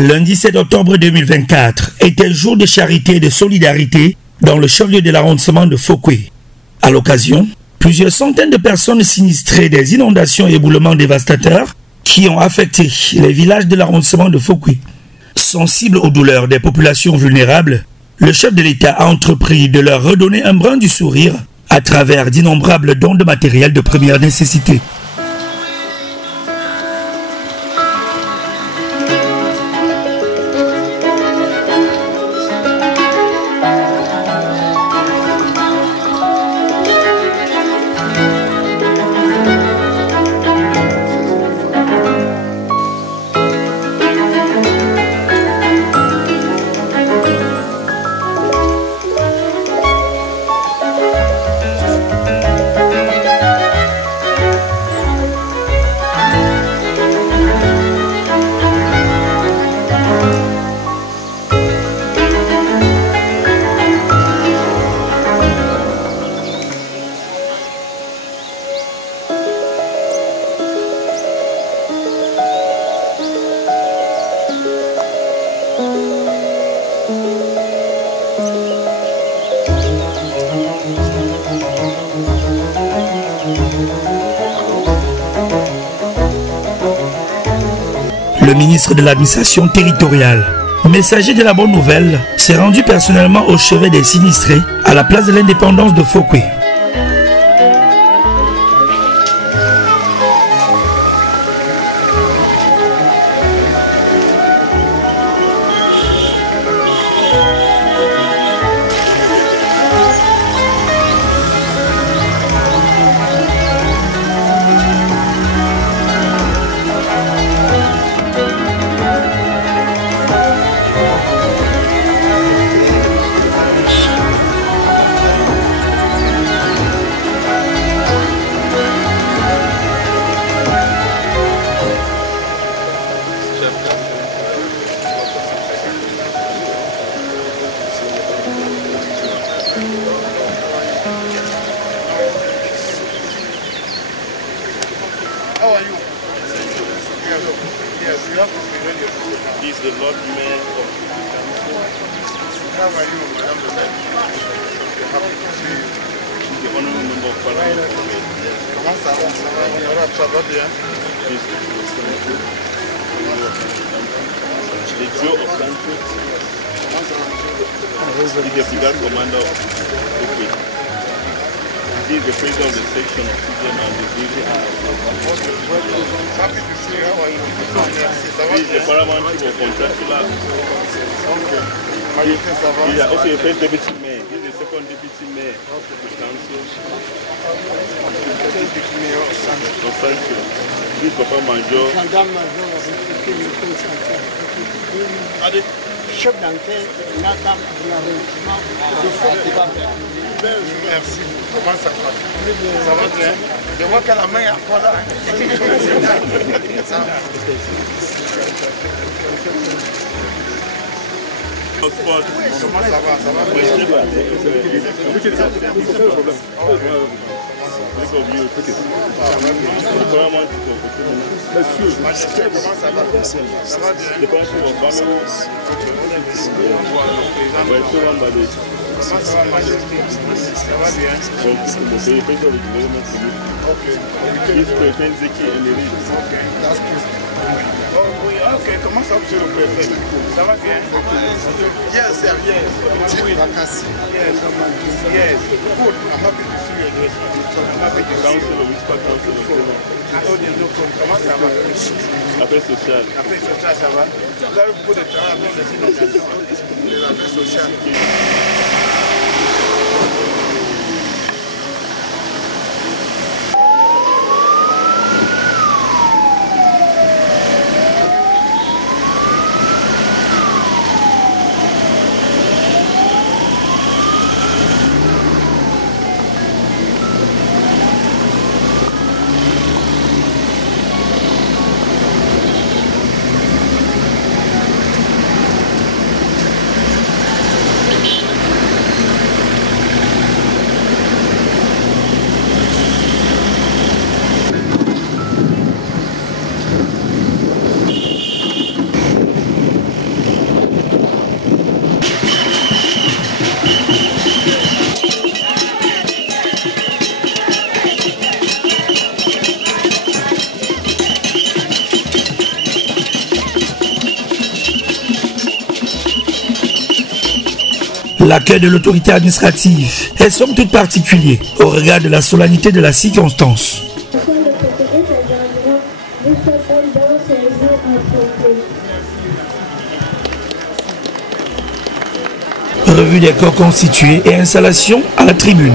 Lundi 7 octobre 2024 était jour de charité et de solidarité dans le chef-lieu de l'arrondissement de Fouquier. À l'occasion, plusieurs centaines de personnes sinistrées des inondations et éboulements dévastateurs qui ont affecté les villages de l'arrondissement de Fouquier. Sensible aux douleurs des populations vulnérables, le chef de l'État a entrepris de leur redonner un brin du sourire à travers d'innombrables dons de matériel de première nécessité. Le ministre de l'administration territoriale, messager de la bonne nouvelle, s'est rendu personnellement au chevet des sinistrés à la place de l'indépendance de Fouquier. How are you? Yes, you have to present your food. This is the Lord Mayor of the council. How are you, Madam President? Happy to see you. The honorable member of parliament. Comment ça va? Ça va bien? This is the Senator. The Joe of Santo. Comment ça va? He's the brigade commander of Fouquier. He is the president of the section of CGM and the division. Happy to see you. How are you? He is the paramount chief of contractual. Okay. Majorité, ça va? He is also the first deputy mayor. He is the second deputy mayor of the council. Deputy Mayor of Santo. Of Santo. He is Papa Major. Allez, chef d'enquête, madame de l'arrondissement de Fouquier. Merci. Comment ça va? Ça va bien? Je vois que la main est encore là. Comment ça va? Ça va bien? Majorité, comment ça va? Ça va bien? Comment ça va, Majorité? Ça va bien? Oh oui, ok. Comment ça va, monsieur le préfet? Ça va bien? Yes, sir, yes. Yes, yes. Good. I'm happy to see you. I'm happy to see you. Comment ça va? Affaires sociales. Affaires sociales, ça va? Vous avez beaucoup de travail avec les inondations. Les affaires sociales. L'accueil de l'autorité administrative est somme toute particulier au regard de la solennité de la circonstance. Revue des corps constitués et installation à la tribune.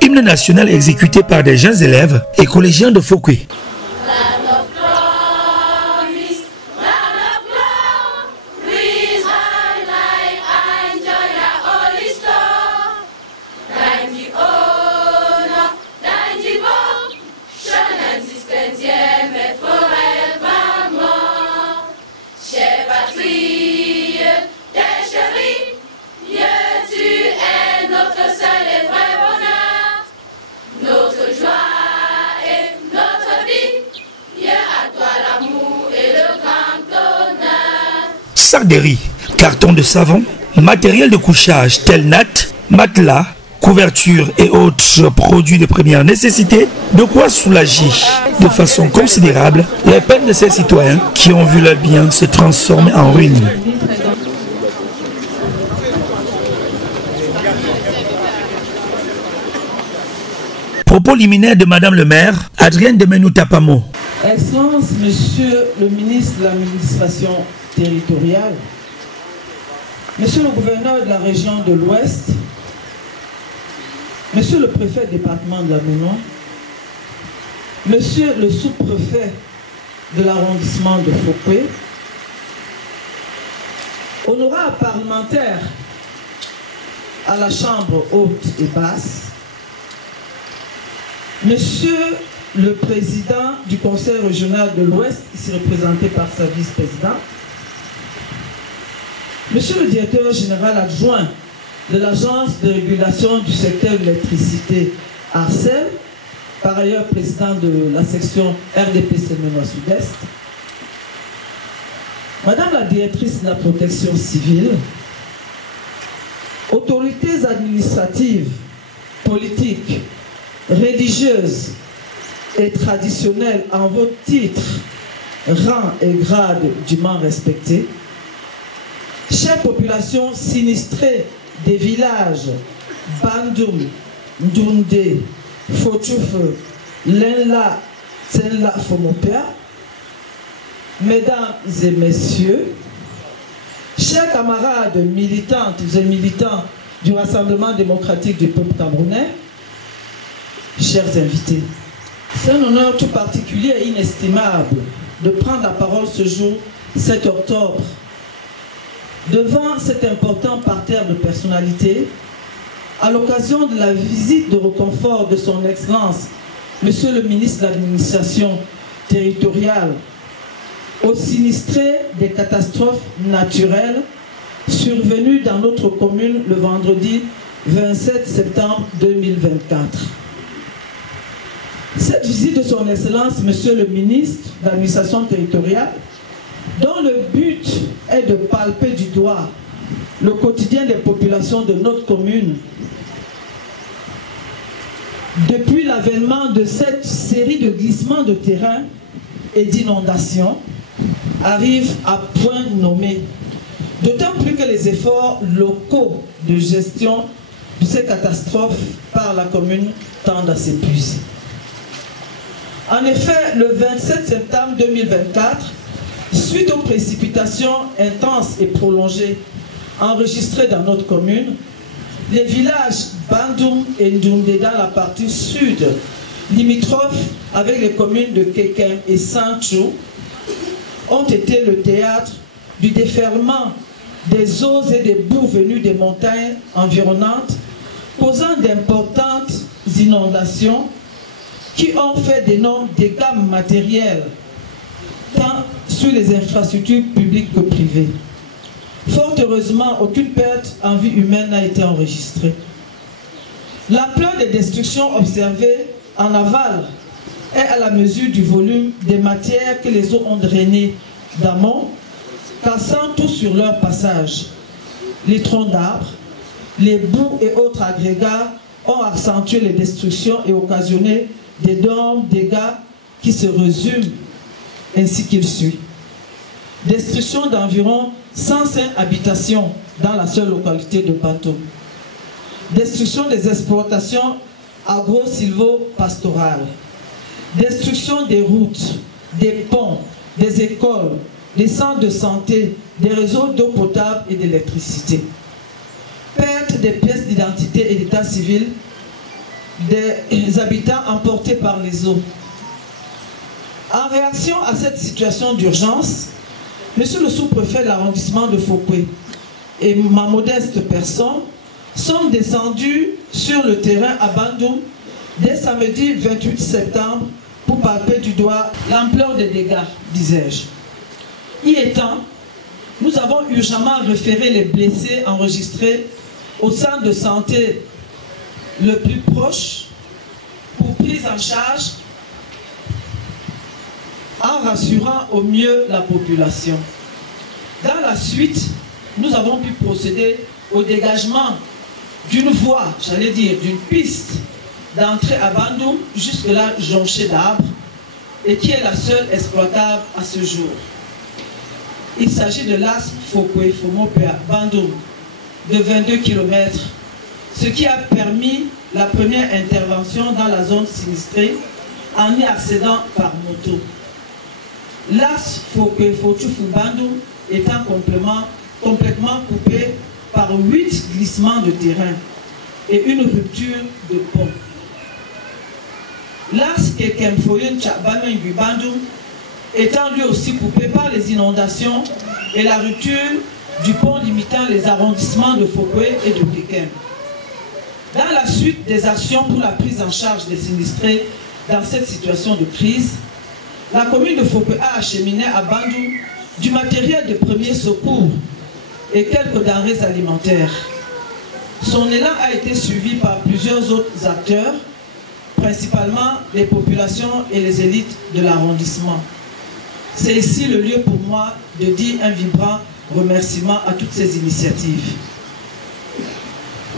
Hymne national exécuté par des jeunes élèves et collégiens de Fouquet. Sac de riz, carton de savon, matériel de couchage tel natte, matelas, couverture et autres produits de première nécessité, de quoi soulager de façon considérable les peines de ces citoyens qui ont vu leur bien se transformer en ruine. Propos liminaires de Madame le maire, Adrienne Demenou-Tapamo. Excellence, Monsieur le ministre de l'administration territoriale, Monsieur le gouverneur de la région de l'Ouest, Monsieur le préfet du département de la Ménois, Monsieur le sous-préfet de l'arrondissement de Fouquet, honorables parlementaires à la Chambre haute et basse, Monsieur le président du Conseil régional de l'Ouest, ici représenté par sa vice-présidente, Monsieur le directeur général adjoint de l'Agence de régulation du secteur de l'électricité ARCEL, par ailleurs président de la section RDPC Ménois Sud-Est, Madame la directrice de la protection civile, autorités administratives, politiques, religieuses et traditionnelles en vos titres, rangs et grades dûment respectés, chères populations sinistrées des villages Bandoum, Ndoundé, Fotoufe, Lenla, Tsenla, Fomopia, mesdames et messieurs, chers camarades militantes et militants du Rassemblement démocratique du peuple camerounais, chers invités, c'est un honneur tout particulier et inestimable de prendre la parole ce jour, 7 octobre, devant cet important parterre de personnalités, à l'occasion de la visite de reconfort de son Excellence, Monsieur le ministre de l'Administration territoriale, aux sinistrés des catastrophes naturelles survenues dans notre commune le vendredi 27 septembre 2024. Cette visite de son Excellence, Monsieur le ministre de l'Administration territoriale, dont le but est de palper du doigt le quotidien des populations de notre commune, depuis l'avènement de cette série de glissements de terrain et d'inondations, arrive à point nommé. D'autant plus que les efforts locaux de gestion de ces catastrophes par la commune tendent à s'épuiser. En effet, le 27 septembre 2024, suite aux précipitations intenses et prolongées enregistrées dans notre commune, les villages Bandoum et Ndoundé dans la partie sud, limitrophes avec les communes de Kekem et Sanchou, ont été le théâtre du déferlement des eaux et des boues venues des montagnes environnantes causant d'importantes inondations qui ont fait d'énormes dégâts matériels, tant sur les infrastructures publiques que privées. Fort heureusement, aucune perte en vie humaine n'a été enregistrée. L'ampleur des destructions observées en aval est à la mesure du volume des matières que les eaux ont drainées d'amont, cassant tout sur leur passage. Les troncs d'arbres, les boues et autres agrégats ont accentué les destructions et occasionné d'énormes dégâts qui se résument ainsi qu'il suit. Destruction d'environ 105 habitations dans la seule localité de Bantoum. Destruction des exploitations agro-silvo-pastorales. Destruction des routes, des ponts, des écoles, des centres de santé, des réseaux d'eau potable et d'électricité. Perte des pièces d'identité et d'état civil des habitants emportés par les eaux. En réaction à cette situation d'urgence, Monsieur le sous-préfet de l'arrondissement de Fouquet et ma modeste personne sommes descendus sur le terrain à Bandoum dès samedi 28 septembre pour palper du doigt l'ampleur des dégâts, disais-je. Y étant, nous avons urgemment référé les blessés enregistrés au centre de santé le plus proche pour prise en charge en rassurant au mieux la population. Dans la suite, nous avons pu procéder au dégagement d'une voie, j'allais dire d'une piste d'entrée à Bandoum, jusque-là jonchée d'arbres, et qui est la seule exploitable à ce jour. Il s'agit de l'axe Fouquet-Fomopéa-Bandoum de 22 km, ce qui a permis la première intervention dans la zone sinistrée en y accédant par moto. L'axe Fouquet-Foutou-Bandoum étant complètement coupé par 8 glissements de terrain et une rupture de pont. L'axe Kekem-Foyen-Tchabamengui-Bandoum étant lui aussi coupé par les inondations et la rupture du pont limitant les arrondissements de Fouquet et de Kekem. Dans la suite des actions pour la prise en charge des sinistrés dans cette situation de crise, la commune de Fouquet a acheminé à Bandoum du matériel de premier secours et quelques denrées alimentaires. Son élan a été suivi par plusieurs autres acteurs, principalement les populations et les élites de l'arrondissement. C'est ici le lieu pour moi de dire un vibrant remerciement à toutes ces initiatives.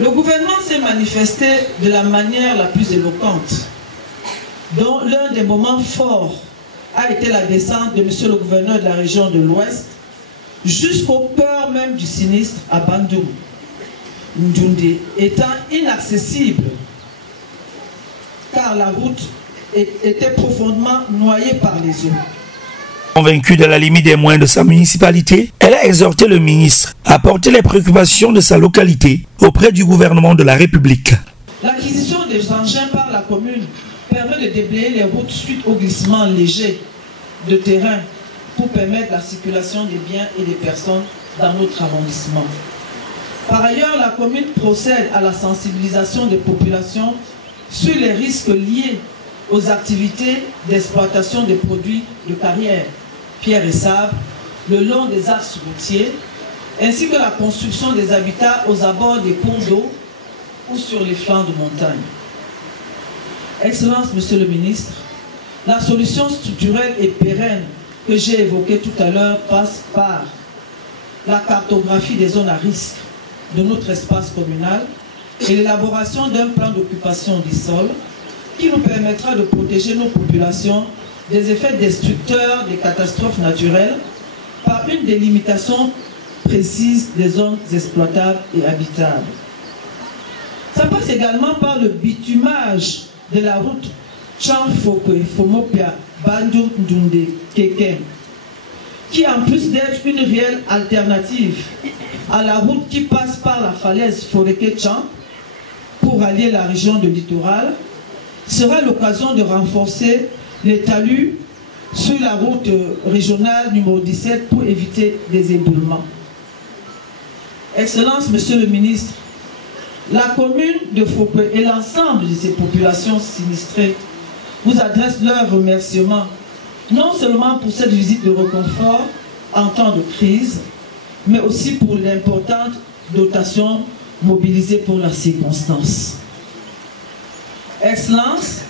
Le gouvernement s'est manifesté de la manière la plus éloquente, dont l'un des moments forts a été la descente de monsieur le gouverneur de la région de l'Ouest jusqu'au cœur même du sinistre à Bandoum, Ndjoundé étant inaccessible car la route était profondément noyée par les eaux. Convaincue de la limite des moyens de sa municipalité, elle a exhorté le ministre à porter les préoccupations de sa localité auprès du gouvernement de la République. L'acquisition des engins par la commune permet de déblayer les routes suite au glissement léger de terrain pour permettre la circulation des biens et des personnes dans notre arrondissement. Par ailleurs, la commune procède à la sensibilisation des populations sur les risques liés aux activités d'exploitation des produits de carrière, pierre et sable, le long des axes routiers, ainsi que la construction des habitats aux abords des cours d'eau ou sur les flancs de montagne. Excellence, Monsieur le Ministre, la solution structurelle et pérenne que j'ai évoquée tout à l'heure passe par la cartographie des zones à risque de notre espace communal et l'élaboration d'un plan d'occupation du sol qui nous permettra de protéger nos populations des effets destructeurs des catastrophes naturelles par une délimitation précise des zones exploitables et habitables. Ça passe également par le bitumage de la route Tchan-Fouquet, Fomopia, Bandoum, Ndjoundé, Kekem, qui en plus d'être une réelle alternative à la route qui passe par la falaise Foreké-Tchan pour allier la région de littoral, sera l'occasion de renforcer les talus sur la route régionale numéro 17 pour éviter des éboulements. Excellence, Monsieur le Ministre, la commune de Fokwe et l'ensemble de ces populations sinistrées vous adressent leurs remerciements, non seulement pour cette visite de réconfort en temps de crise, mais aussi pour l'importante dotation mobilisée pour la circonstance. Excellence,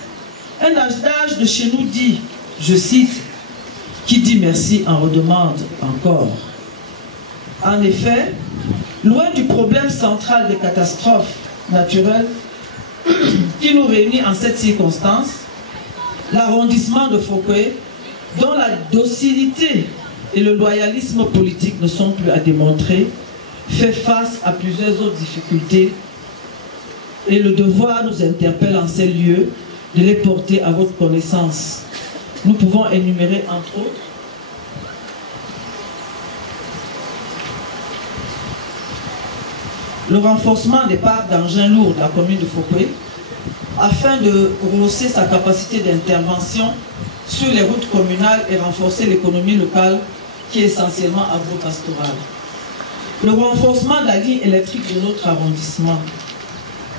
un adage de chez nous dit, je cite, « Qui dit merci en redemande encore ». En effet, loin du problème central des catastrophes naturelles qui nous réunit en cette circonstance, l'arrondissement de Fokwe, dont la docilité et le loyalisme politique ne sont plus à démontrer, fait face à plusieurs autres difficultés et le devoir nous interpelle en ces lieux de les porter à votre connaissance. Nous pouvons énumérer entre autres le renforcement des parcs d'engins lourds de la commune de Fokwe afin de rehausser sa capacité d'intervention sur les routes communales et renforcer l'économie locale qui est essentiellement agro-pastorale. Le renforcement de la ligne électrique de notre arrondissement.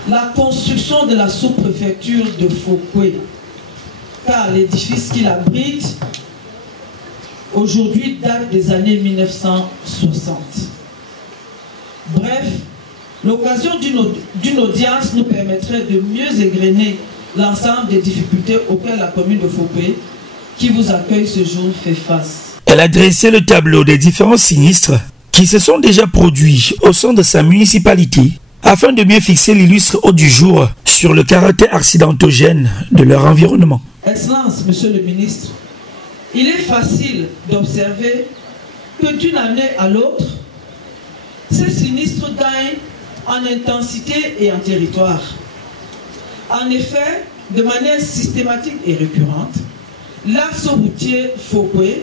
La construction de la sous-préfecture de Fokwe, car l'édifice qui l'abrite aujourd'hui date des années 1960. Bref, l'occasion d'une audience nous permettrait de mieux égrener l'ensemble des difficultés auxquelles la commune de Fokwe, qui vous accueille ce jour, fait face. Elle a dressé le tableau des différents sinistres qui se sont déjà produits au sein de sa municipalité afin de mieux fixer l'illustre haut du jour sur le caractère accidentogène de leur environnement. Excellence, Monsieur le ministre, il est facile d'observer que d'une année à l'autre, ces sinistres gagnent en intensité et en territoire. En effet, de manière systématique et récurrente, l'axe routier Fokwe,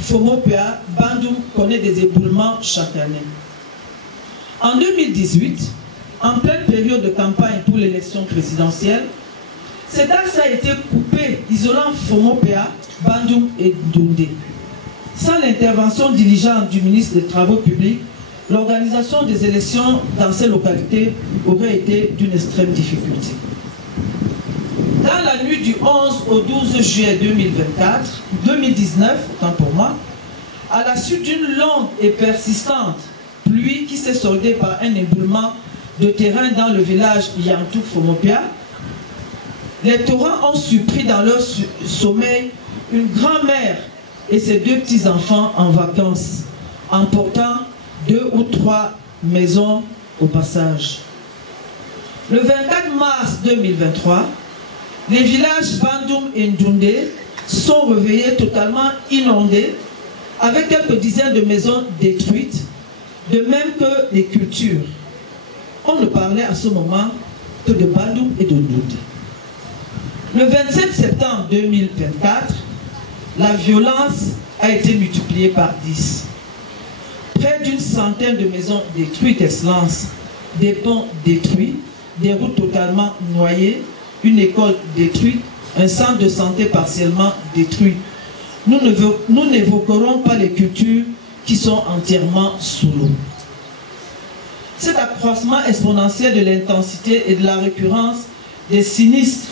Fomopea, Bandung connaît des éboulements chaque année. En 2018, en pleine période de campagne pour l'élection présidentielle, cet axe a été coupé, isolant Fomopea, Bandung et Ndundé. Sans l'intervention diligente du ministre des Travaux publics, l'organisation des élections dans ces localités aurait été d'une extrême difficulté. Dans la nuit du 11 au 12 juillet 2019, autant pour moi, à la suite d'une longue et persistante pluie qui s'est soldée par un éboulement de terrain dans le village Yantou Fomopea, les torrents ont surpris dans leur sommeil une grand-mère et ses deux petits-enfants en vacances, emportant 2 ou 3 maisons au passage. Le 24 mars 2023, les villages Bandung et Ndundé sont réveillés totalement inondés, avec quelques dizaines de maisons détruites, de même que des cultures. On ne parlait à ce moment que de Bandung et de Ndundé. Le 27 septembre 2024, la violence a été multipliée par 10. Près d'une centaine de maisons détruites, Excellence, des ponts détruits, des routes totalement noyées, une école détruite, un centre de santé partiellement détruit. Nous n'évoquerons pas les cultures qui sont entièrement sous l'eau. Cet accroissement exponentiel de l'intensité et de la récurrence des sinistres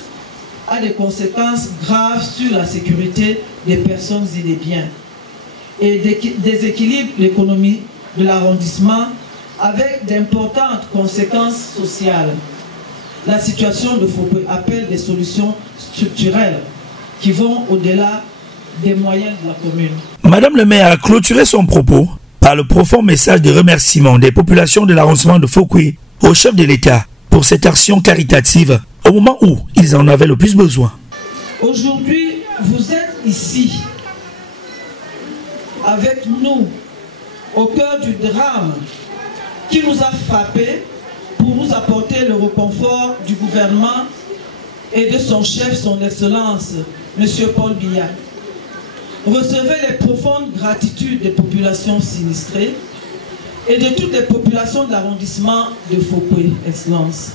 a des conséquences graves sur la sécurité des personnes et des biens et déséquilibre l'économie de l'arrondissement avec d'importantes conséquences sociales. La situation de Fokwe appelle des solutions structurelles qui vont au-delà des moyens de la commune. Madame le maire a clôturé son propos par le profond message de remerciement des populations de l'arrondissement de Fokwe au chef de l'État pour cette action caritative au moment où ils en avaient le plus besoin. Aujourd'hui, vous êtes ici avec nous au cœur du drame qui nous a frappés pour nous apporter le réconfort du gouvernement et de son chef, son Excellence, M. Paul Biya. Recevez les profondes gratitudes des populations sinistrées et de toutes les populations de l'arrondissement de Fokwe, Excellence.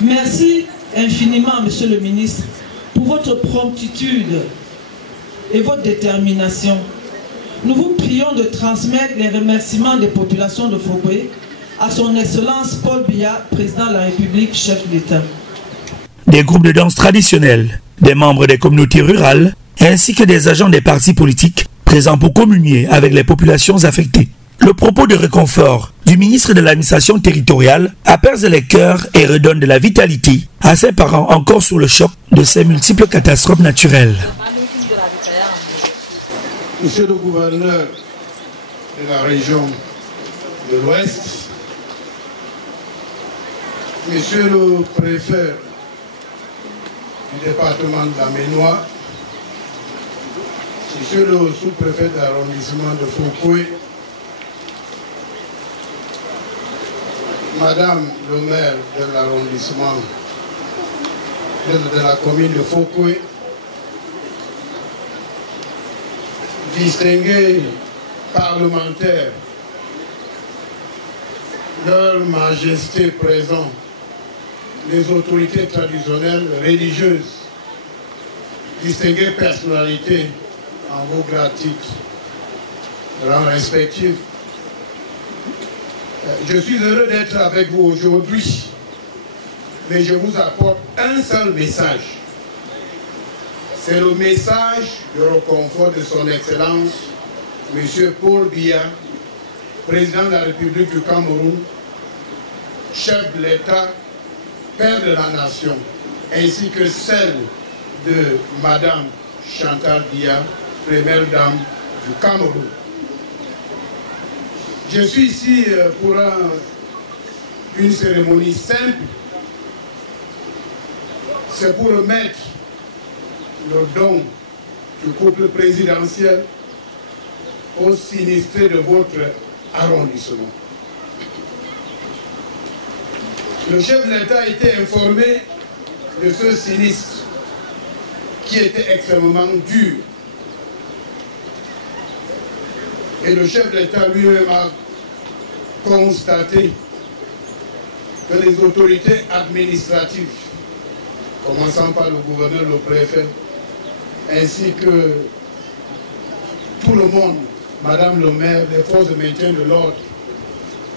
Merci infiniment, Monsieur le ministre, pour votre promptitude et votre détermination. Nous vous prions de transmettre les remerciements des populations de Fokwe à son Excellence Paul Biya, président de la République, chef d'État. Des groupes de danse traditionnels, des membres des communautés rurales, ainsi que des agents des partis politiques présents pour communier avec les populations affectées. Le propos de réconfort du ministre de l'administration territoriale apaise les cœurs et redonne de la vitalité à ces parents encore sous le choc de ces multiples catastrophes naturelles. Monsieur le gouverneur de la région de l'Ouest, Monsieur le préfet du département de la Ménois, Monsieur le sous-préfet de l'arrondissement de Fouquet, Madame le maire de l'arrondissement de la commune de Fouquet, distingués parlementaires, leur majesté présent, les autorités traditionnelles religieuses, distinguées personnalités en vos grands titres, rangs respectifs. Je suis heureux d'être avec vous aujourd'hui, mais je vous apporte un seul message. C'est le message de réconfort de son Excellence, M. Paul Biya, président de la République du Cameroun, chef de l'État, père de la nation, ainsi que celle de Madame Chantal Biya, première dame du Cameroun. Je suis ici pour une cérémonie simple. C'est pour remettre le don du couple présidentiel aux sinistrés de votre arrondissement. Le chef de l'État a été informé de ce sinistre qui était extrêmement dur. Et le chef de l'État lui-même a constaté que les autorités administratives, commençant par le gouverneur, le préfet, ainsi que tout le monde, Madame le maire, les forces de maintien de l'ordre,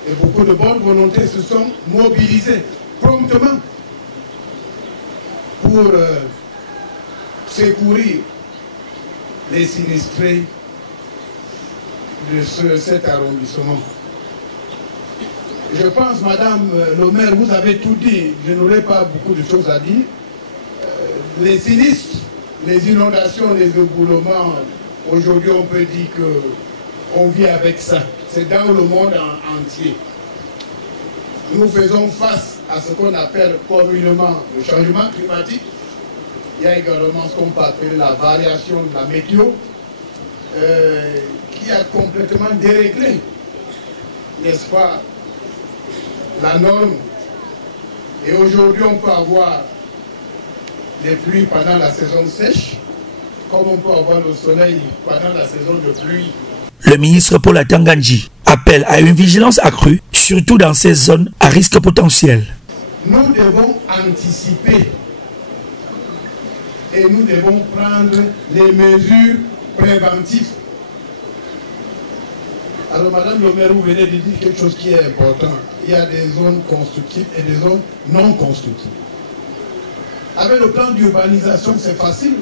et beaucoup de bonne volonté se sont mobilisés promptement pour secourir les sinistrés de cet arrondissement. Je pense, Madame le maire, vous avez tout dit, je n'aurai pas beaucoup de choses à dire. Les sinistres, les inondations, les éboulements, aujourd'hui on peut dire qu'on vit avec ça. C'est dans le monde entier. Nous faisons face à ce qu'on appelle communément le changement climatique. Il y a également ce qu'on peut appeler la variation de la météo, qui a complètement déréglé, n'est-ce pas, la norme. Et aujourd'hui, on peut avoir des pluies pendant la saison sèche, comme on peut avoir le soleil pendant la saison de pluie. Le ministre Paul Atangandji appelle à une vigilance accrue, surtout dans ces zones à risque potentiel. Nous devons anticiper et nous devons prendre les mesures préventives. Alors, Madame le maire, vous venez de dire quelque chose qui est important. Il y a des zones constructives et des zones non constructives. Avec le plan d'urbanisation, c'est facile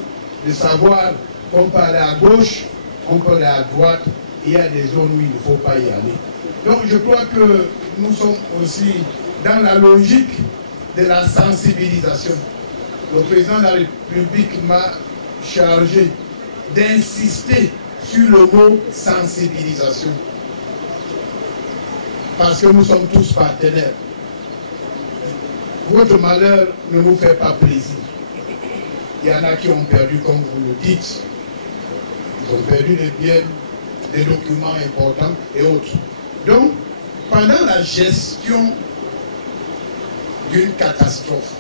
de savoir qu'on peut aller à gauche, on peut aller à droite. Il y a des zones où il ne faut pas y aller. Donc, je crois que nous sommes aussi dans la logique de la sensibilisation. Le président de la République m'a chargé d'insister sur le mot sensibilisation. Parce que nous sommes tous partenaires. Votre malheur ne nous fait pas plaisir. Il y en a qui ont perdu, comme vous le dites. Ils ont perdu des biens, des documents importants et autres. Donc, pendant la gestion d'une catastrophe,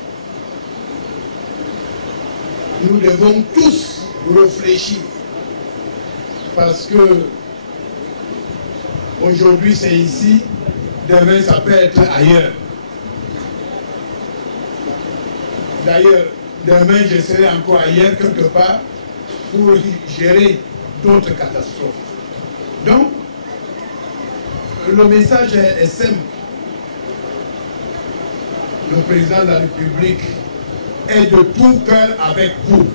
nous devons tous réfléchir. Parce que aujourd'hui c'est ici, demain ça peut être ailleurs. D'ailleurs, demain je serai encore ailleurs quelque part pour gérer d'autres catastrophes. Donc, le message est simple. le président de la République est de tout cœur avec vous.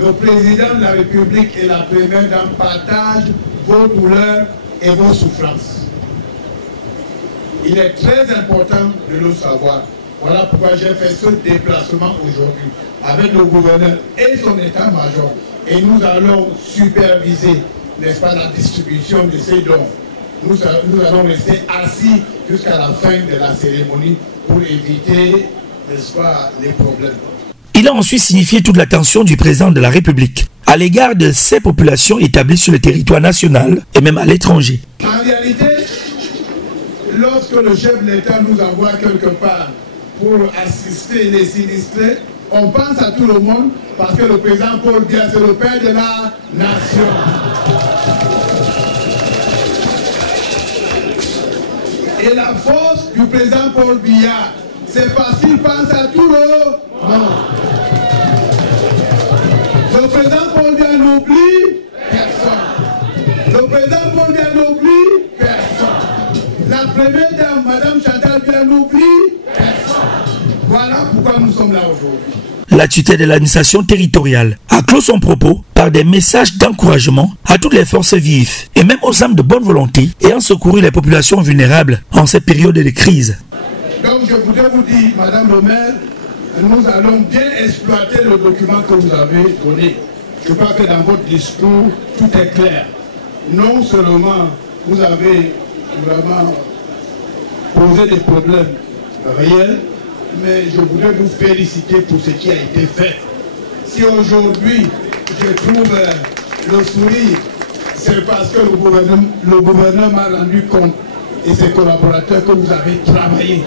Le président de la République et la première dame partagent vos douleurs et vos souffrances. Il est très important de le savoir. Voilà pourquoi j'ai fait ce déplacement aujourd'hui avec le gouverneur et son état-major. Et nous allons superviser, n'est-ce pas, la distribution de ces dons. Nous allons rester assis jusqu'à la fin de la cérémonie pour éviter, n'est-ce pas, les problèmes. Il a ensuite signifié toute l'attention du président de la République à l'égard de ces populations établies sur le territoire national et même à l'étranger. En réalité, lorsque le chef de l'État nous envoie quelque part pour assister les sinistrés, on pense à tout le monde parce que le président Paul Biya, c'est le père de la nation. Et la force du président Paul Biya, c'est parce qu'il pense à tout le monde. Le président Paul Biya n'oublie personne. Le président Paul Biya n'oublie personne. La première dame, Madame Chantal Biya, n'oublie personne. Voilà pourquoi nous sommes là aujourd'hui. La tutelle de l'administration territoriale a clos son propos par des messages d'encouragement à toutes les forces vives et même aux âmes de bonne volonté ayant secouru les populations vulnérables en cette période de crise. Donc je voudrais vous dire, Madame le maire, nous allons bien exploiter le document que vous avez donné. Je crois que dans votre discours, tout est clair. Non seulement vous avez vraiment posé des problèmes réels, mais je voudrais vous féliciter pour ce qui a été fait. Si aujourd'hui je trouve le sourire, c'est parce que le gouvernement m'a rendu compte et ses collaborateurs que vous avez travaillé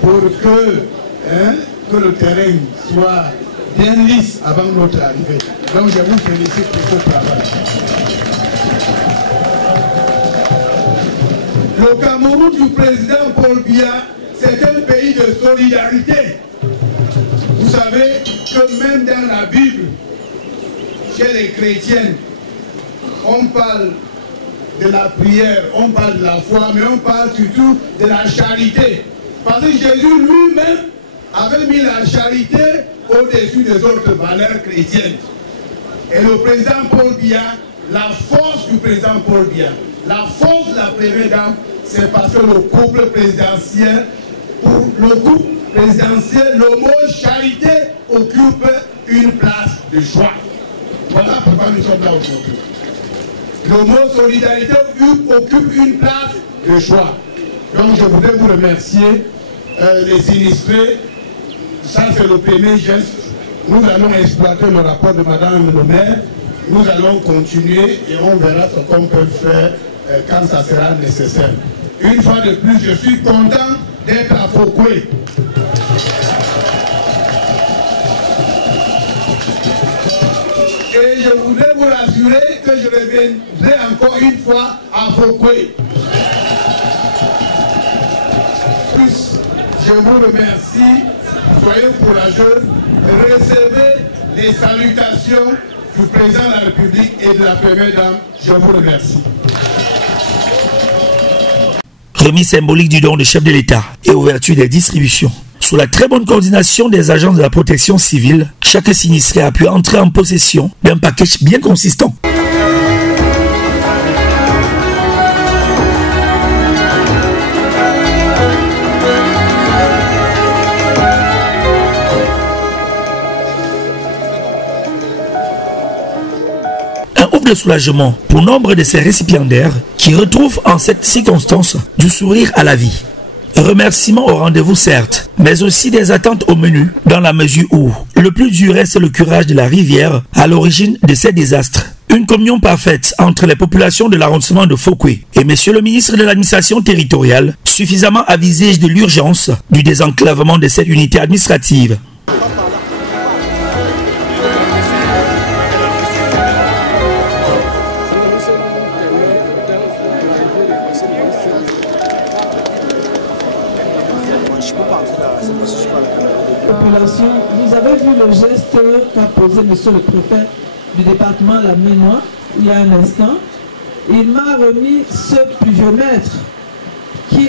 pour que le terrain soit bien lisse avant notre arrivée. Donc je vous félicite pour ce travail. Le Cameroun du président Paul Biya, c'est un pays de solidarité. Vous savez que même dans la Bible, chez les chrétiens, on parle de la prière, on parle de la foi, mais on parle surtout de la charité. Parce que Jésus lui-même avait mis la charité au-dessus des autres valeurs chrétiennes. Et le président Paul Biya, la force du président Paul Biya, la force de la première dame, c'est parce que le couple présidentiel, le mot charité occupe une place de choix. Voilà pourquoi nous sommes là aujourd'hui. Le mot solidarité occupe une place de choix. Donc je voudrais vous remercier, les sinistrés. Ça c'est le premier geste. Nous allons exploiter le rapport de Madame le maire. Nous allons continuer et on verra ce qu'on peut faire quand ça sera nécessaire. Une fois de plus, je suis content d'être à Fokwe. Et je voudrais vous rassurer que je reviendrai encore une fois à Fokwe. Je vous remercie, soyez courageux, recevez les salutations du président de la République et de la première dame. Je vous remercie. Remise symbolique du don de chef de l'État et ouverture des distributions. Sous la très bonne coordination des agents de la protection civile, chaque sinistré a pu entrer en possession d'un package bien consistant. De soulagement pour nombre de ces récipiendaires qui retrouvent en cette circonstance du sourire à la vie. Remerciements au rendez-vous certes, mais aussi des attentes au menu dans la mesure où le plus dur reste le curage de la rivière à l'origine de ces désastres. Une communion parfaite entre les populations de l'arrondissement de Fokwe et monsieur le ministre de l'administration territoriale, suffisamment avisé de l'urgence du désenclavement de cette unité administrative. Vous avez vu le geste qu'a posé monsieur le préfet du département La Ménois il y a un instant. Il m'a remis ce pluviomètre qui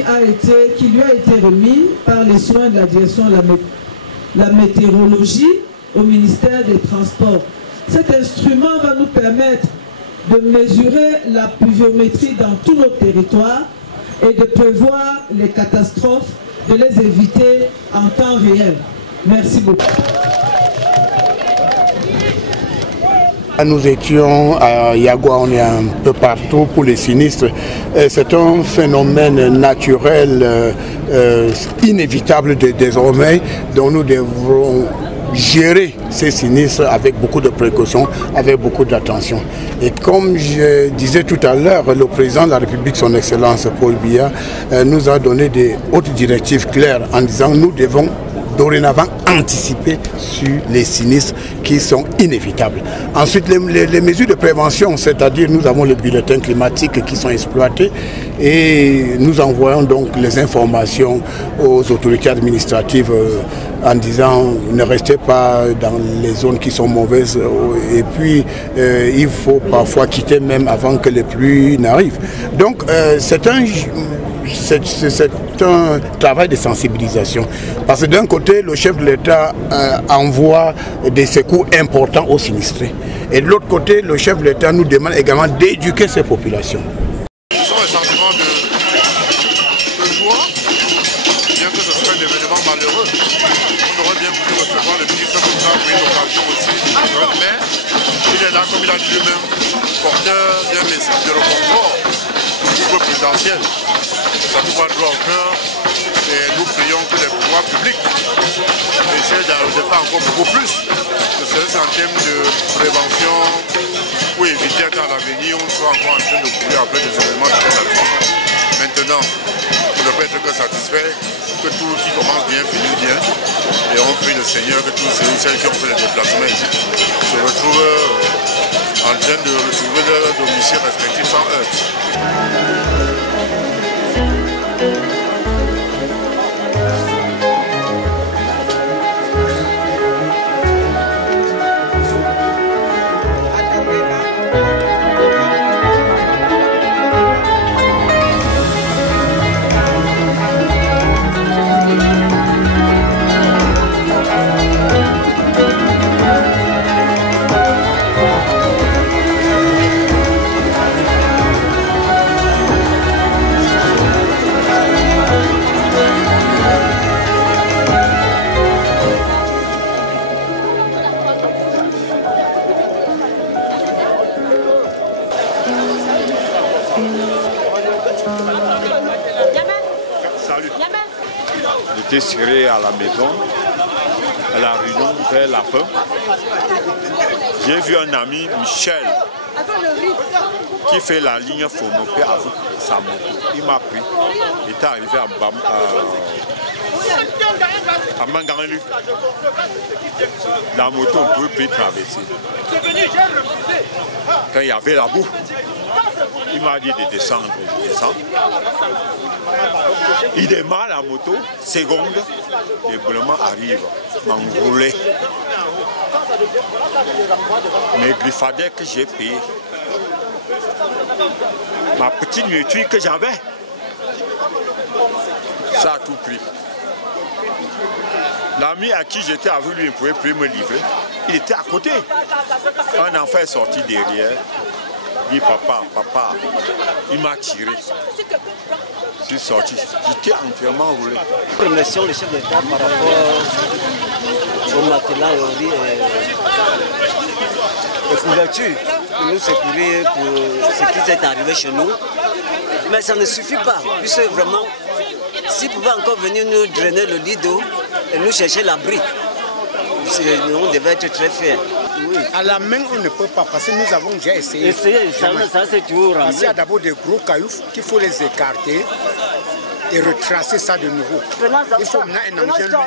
qui lui a été remis par les soins de la direction de la météorologie au ministère des Transports. Cet instrument va nous permettre de mesurer la pluviométrie dans tous nos territoires et de prévoir les catastrophes, de les éviter en temps réel. Merci beaucoup. Nous étions à Yagua, on est un peu partout pour les sinistres. C'est un phénomène naturel inévitable désormais dont nous devrons gérer ces sinistres avec beaucoup de précautions, avec beaucoup d'attention. Et comme je disais tout à l'heure, le président de la République, son Excellence Paul Biya, nous a donné des hautes directives claires en disant que nous devons dorénavant anticiper sur les sinistres qui sont inévitables. Ensuite, les mesures de prévention, c'est-à-dire nous avons les bulletins climatiques qui sont exploités et nous envoyons donc les informations aux autorités administratives en disant ne restez pas dans les zones qui sont mauvaises et puis il faut parfois quitter même avant que les pluies n'arrivent. Donc c'est un travail de sensibilisation. Parce que d'un côté, le chef de l'État envoie des secours importants aux sinistrés. Et de l'autre côté, le chef de l'État nous demande également d'éduquer ces populations. Ce sont un sentiment de joie, bien que ce soit un événement malheureux. On aurait bien voulu recevoir le ministre de l'État pour une occasion aussi. Mais il est là, comme il a dit lui-même, porteur d'un message de reconfort au présidentiel. Ça nous va droit au cœur et nous prions que les pouvoirs publics essaient de faire encore beaucoup plus. C'est en termes de prévention pour éviter qu'à l'avenir on soit encore en train de courir après des événements de cette nature. Maintenant, on ne peut être que satisfait que tout qui commence bien finit bien et on prie le Seigneur que tous ceux ou celles qui ont fait le déplacement ici se retrouvent en train de retrouver leur domicile respectif sans heurts. J'étais serré à la maison, à la réunion vers la fin. J'ai vu un ami, Michel, qui fait la ligne Fonopé avec sa moto. Il m'a pris. Il était arrivé à Mangarelu. La moto, on ne pouvait plus traverser. Quand il y avait la boue, il m'a dit de descendre. Je descends. Il démarre la moto, seconde, l'éboulement arrive, m'enrouler. Mais il fallait que j'ai payé. Ma petite mutuelle que j'avais, ça a tout pris. L'ami à qui j'étais avec lui, il ne pouvait plus me livrer. Il était à côté. Un enfant est sorti derrière. Il dit papa, il m'a tiré. Je suis sorti, j'étais entièrement roulé. Nous remercions le chef d'État par rapport au matelas et au lit et couverture pour nous secourir pour ce qui est arrivé chez nous. Mais ça ne suffit pas, puisque vraiment, s'ils pouvaient encore venir nous drainer le lit d'eau et nous chercher l'abri, on devait être très fiers. Oui. À la main, on ne peut pas, parce que nous avons déjà essayé. Ça c'est toujours parce qu'il y a d'abord des gros cailloux qu'il faut les écarter et retracer ça de nouveau. Il faut maintenant un engin lourd.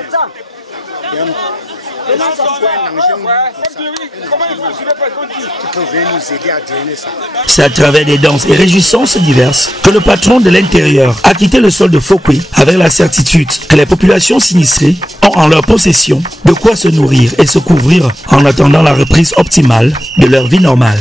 C'est à travers des danses et réjouissances diverses que le patron de l'intérieur a quitté le sol de Fokwe avec la certitude que les populations sinistrées ont en leur possession de quoi se nourrir et se couvrir en attendant la reprise optimale de leur vie normale.